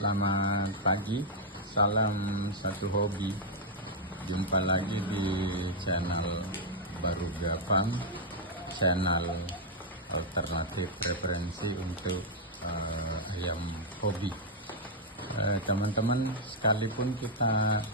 Selamat pagi, salam satu hobi. Jumpa lagi di channel Baru Gapang, channel alternatif referensi untuk ayam hobi. Teman-teman, sekalipun kita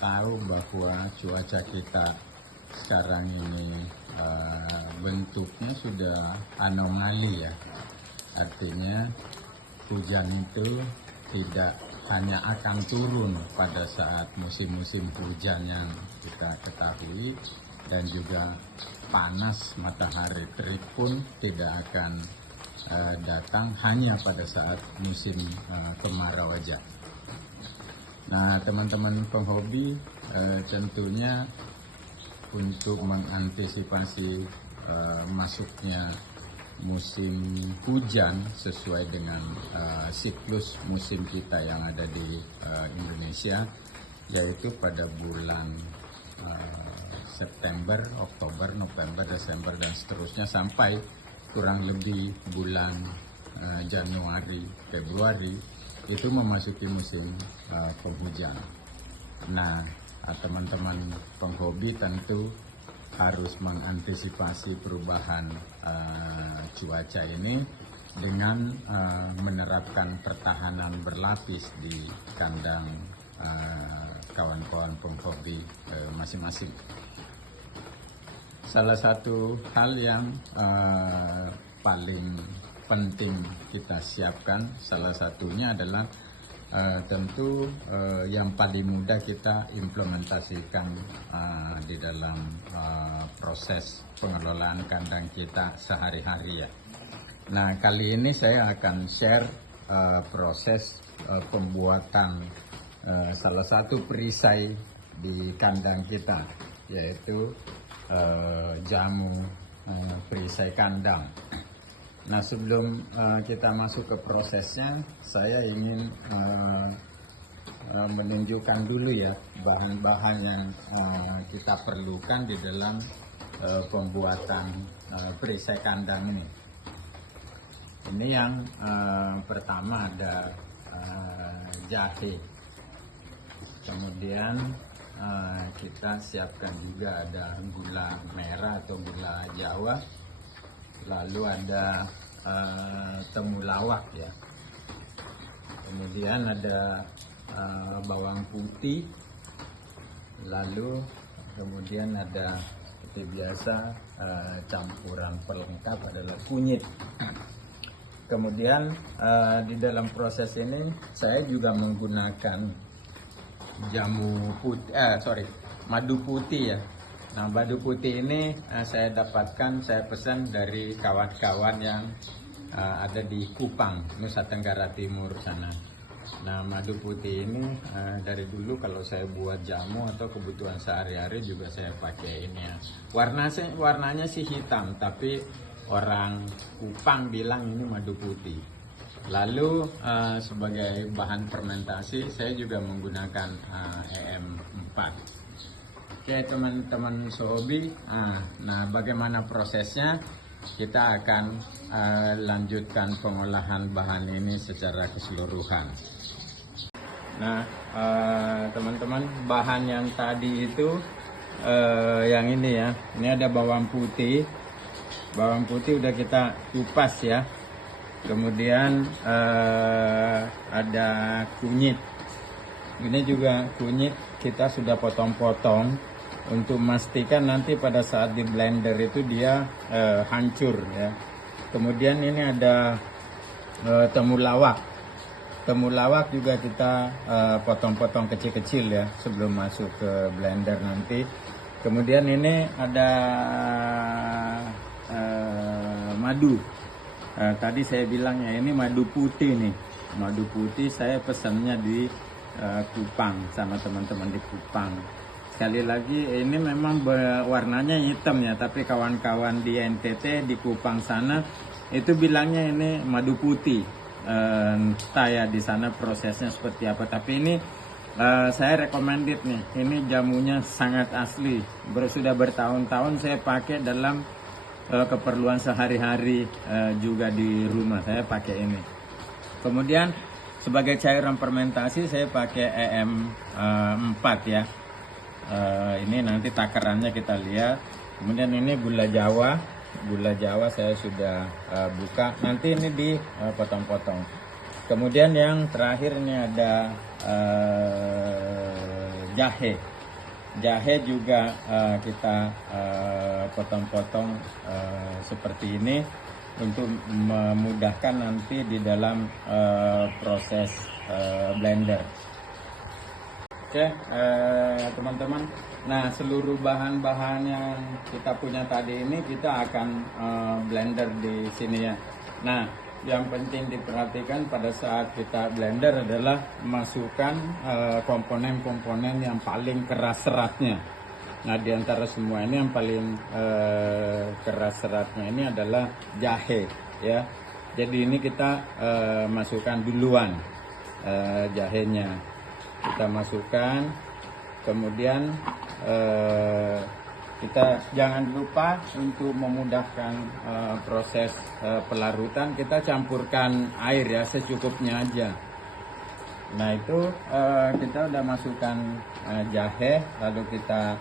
tahu bahwa cuaca kita sekarang ini bentuknya sudah anomali ya, artinya hujan itu tidak hanya akan turun pada saat musim-musim hujan yang kita ketahui, dan juga panas matahari terik pun tidak akan datang hanya pada saat musim kemarau aja. Nah, teman-teman penghobi, tentunya untuk mengantisipasi masuknya musim hujan sesuai dengan siklus musim kita yang ada di Indonesia, yaitu pada bulan September, Oktober, November, Desember, dan seterusnya sampai kurang lebih bulan Januari, Februari, itu memasuki musim penghujan. Nah, teman-teman penghobi tentu harus mengantisipasi perubahan cuaca ini dengan menerapkan pertahanan berlapis di kandang kawan-kawan penghobi masing-masing. Salah satu hal yang paling penting kita siapkan, salah satunya adalah tentu yang paling mudah kita implementasikan di dalam proses pengelolaan kandang kita sehari-hari ya. Nah, kali ini saya akan share proses pembuatan salah satu perisai di kandang kita, yaitu jamu perisai kandang. Nah, sebelum kita masuk ke prosesnya, saya ingin menunjukkan dulu ya bahan-bahan yang kita perlukan di dalam pembuatan perisai kandang ini. Ini yang pertama ada jahe. Kemudian kita siapkan juga ada gula merah atau gula Jawa. Lalu ada temulawak ya. Kemudian ada bawang putih. Lalu kemudian ada seperti biasa campuran pelengkap adalah kunyit. Kemudian di dalam proses ini saya juga menggunakan madu putih ya. Nah, madu putih ini saya pesan dari kawan-kawan yang ada di Kupang, Nusa Tenggara Timur sana. Nah, madu putih ini dari dulu kalau saya buat jamu atau kebutuhan sehari-hari juga saya pakai ini ya. Warnanya sih hitam, tapi orang Kupang bilang ini madu putih. Lalu sebagai bahan fermentasi saya juga menggunakan EM4. Oke, teman-teman sehobi, nah bagaimana prosesnya? Kita akan lanjutkan pengolahan bahan ini secara keseluruhan. Nah, teman-teman, bahan yang tadi itu yang ini ya, ini ada bawang putih. Bawang putih udah kita kupas ya. Kemudian ada kunyit. Ini juga kunyit kita sudah potong-potong untuk memastikan nanti pada saat di blender itu dia hancur ya. Kemudian ini ada temulawak. Temulawak juga kita potong-potong kecil-kecil ya sebelum masuk ke blender nanti. Kemudian ini ada madu. Tadi saya bilangnya ini madu putih nih. Madu putih saya pesannya di Kupang sama teman-teman di Kupang. Sekali lagi ini memang warnanya hitam ya, tapi kawan-kawan di NTT di Kupang sana itu bilangnya ini madu putih. Entah ya di sana prosesnya seperti apa, tapi ini saya recommended nih. Ini jamunya sangat asli. Sudah bertahun-tahun saya pakai dalam keperluan sehari-hari juga di rumah saya pakai ini. Kemudian Sebagai cairan fermentasi saya pakai EM4 ya. Ini nanti takarannya kita lihat. Kemudian ini gula Jawa. Gula Jawa saya sudah buka. Nanti ini dipotong-potong. Kemudian yang terakhir ini ada jahe. Jahe juga kita potong-potong seperti ini untuk memudahkan nanti di dalam proses blender. Oke, teman-teman. Nah, seluruh bahan-bahan yang kita punya tadi ini kita akan blender di sini ya. Nah, yang penting diperhatikan pada saat kita blender adalah masukkan komponen-komponen yang paling keras seratnya. Nah, di antara semua ini yang paling keras seratnya ini adalah jahe ya. Jadi ini kita masukkan duluan jahenya. Kita masukkan, kemudian kita jangan lupa untuk memudahkan proses pelarutan, kita campurkan air ya secukupnya aja. Nah, itu kita udah masukkan jahe, lalu kita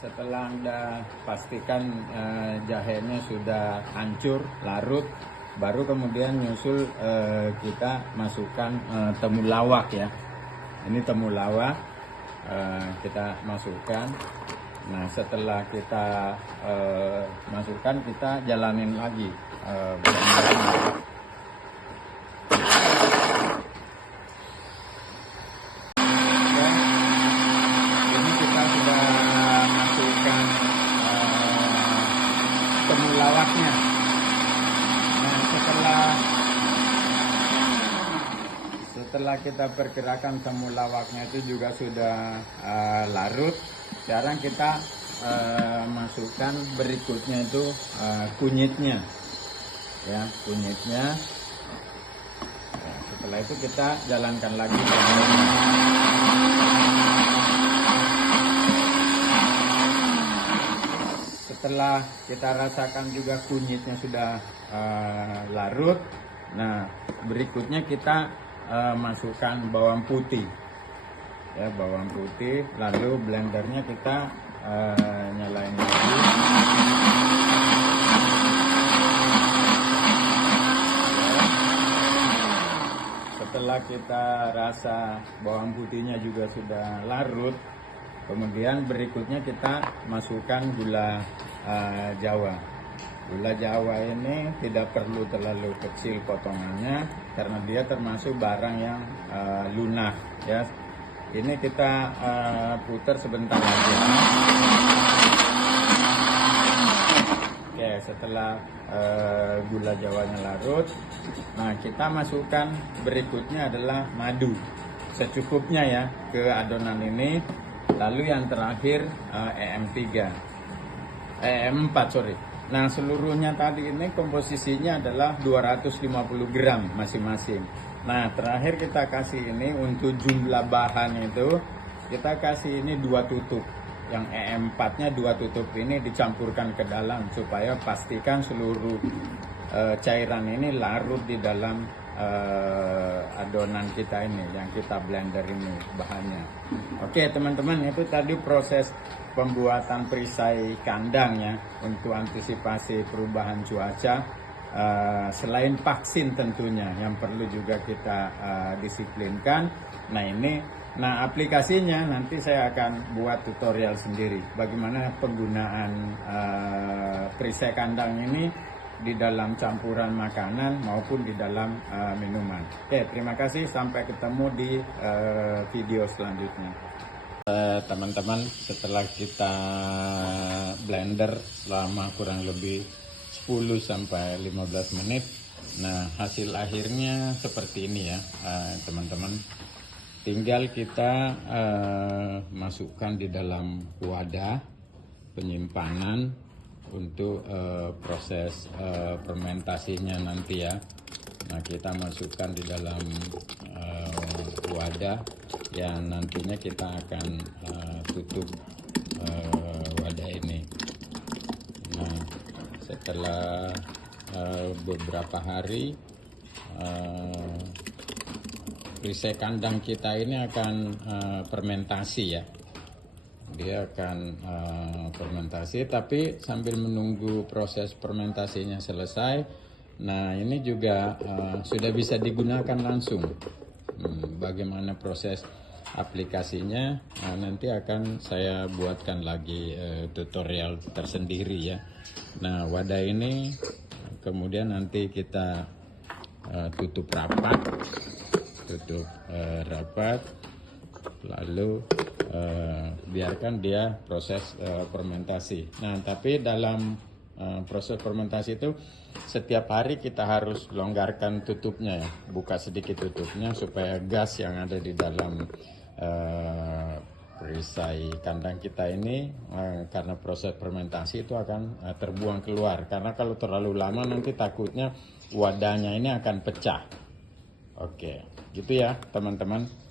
setelah Anda pastikan jahenya sudah hancur, larut, baru kemudian nyusul kita masukkan temulawak ya. Ini temulawak kita masukkan. Nah, setelah kita masukkan, kita jalanin lagi temulawaknya. Nah, setelah kita perkirakan temulawaknya itu juga sudah larut, sekarang kita masukkan berikutnya itu kunyitnya ya, kunyitnya. Nah, setelah itu kita jalankan lagi setelah kita rasakan juga kunyitnya sudah larut. Nah, berikutnya kita masukkan bawang putih ya, bawang putih, lalu blendernya kita nyalain lagi. Setelah kita rasa bawang putihnya juga sudah larut, kemudian berikutnya kita masukkan gula Jawa. Gula Jawa ini tidak perlu terlalu kecil potongannya karena dia termasuk barang yang lunak ya. Ini kita putar sebentar aja. Oke, setelah gula Jawanya larut, nah kita masukkan berikutnya adalah madu secukupnya ya ke adonan ini. Lalu yang terakhir EM4 sorry. Nah, seluruhnya tadi ini komposisinya adalah 250 gram masing-masing. Nah, terakhir kita kasih ini untuk jumlah bahan itu, kita kasih ini 2 tutup. Yang EM4-nya 2 tutup ini dicampurkan ke dalam supaya pastikan seluruh cairan ini larut di dalam adonan kita ini yang kita blender ini bahannya. Oke teman-teman, itu tadi proses pembuatan perisai kandang ya untuk antisipasi perubahan cuaca. Selain vaksin tentunya yang perlu juga kita disiplinkan. Nah aplikasinya nanti saya akan buat tutorial sendiri bagaimana penggunaan perisai kandang ini di dalam campuran makanan maupun di dalam minuman. Oke, terima kasih. Sampai ketemu di video selanjutnya. Teman-teman, setelah kita blender selama kurang lebih 10-15 menit, nah hasil akhirnya seperti ini ya, teman-teman. Tinggal kita masukkan di dalam wadah penyimpanan untuk proses fermentasinya nanti ya. Nah, kita masukkan di dalam wadah yang nantinya kita akan tutup wadah ini. Nah, setelah beberapa hari perisai kandang kita ini akan fermentasi ya. Dia akan fermentasi, tapi sambil menunggu proses fermentasinya selesai, nah ini juga sudah bisa digunakan langsung. Bagaimana proses aplikasinya, nanti akan saya buatkan lagi tutorial tersendiri ya. Nah, wadah ini kemudian nanti kita tutup rapat, lalu biarkan dia proses fermentasi. Nah, tapi dalam proses fermentasi itu setiap hari kita harus longgarkan tutupnya ya, buka sedikit tutupnya supaya gas yang ada di dalam perisai kandang kita ini karena proses fermentasi itu akan terbuang keluar. Karena kalau terlalu lama nanti takutnya wadahnya ini akan pecah. Oke, gitu ya teman-teman.